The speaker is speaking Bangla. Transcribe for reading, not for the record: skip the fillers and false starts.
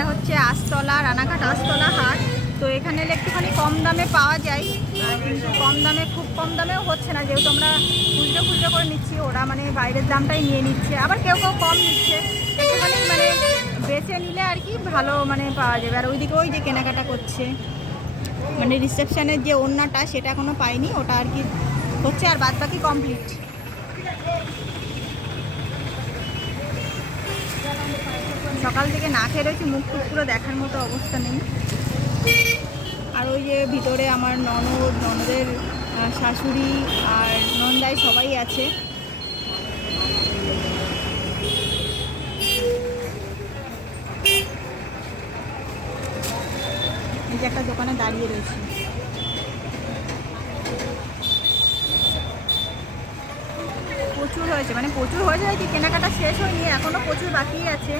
এটা হচ্ছে আস্তলা, রানাঘাট আস্তলা হাট। তো এখানে এলে একটুখানি কম দামে পাওয়া যায়, কিন্তু কম দামে, খুব কম দামেও হচ্ছে না, যেহেতু আমরা খুচরো খুচরো করে নিচ্ছি, ওরা মানে বাইরের দামটাই নিয়ে নিচ্ছে, আবার কেউ কেউ কম নিচ্ছে। একটুখানি মানে বেছে নিলে আর কি ভালো মানে পাওয়া যাবে। আর ওইদিকে ওই যে কেনাকাটা করছে, মানে রিসেপশনের যে ওড়নাটা সেটা এখনও পাইনি, ওটা আর কি হচ্ছে, আর বাদ বাকি কমপ্লিট। সকাল থেকে না খেয়ে রয়েছি, মুখ টুক পুরো দেখার মতো অবস্থা নেই। আর ওই যে ভিতরে আমার ননদ, ননদের শাশুড়ি আর নন্দাই সবাই আছে। এই যে একটা দোকানে দাঁড়িয়ে রয়েছে। প্রচুর হয়েছে, মানে প্রচুর হয়ে যায় কি, কেনাকাটা শেষ হয়নি, এখনও প্রচুর বাকি আছে।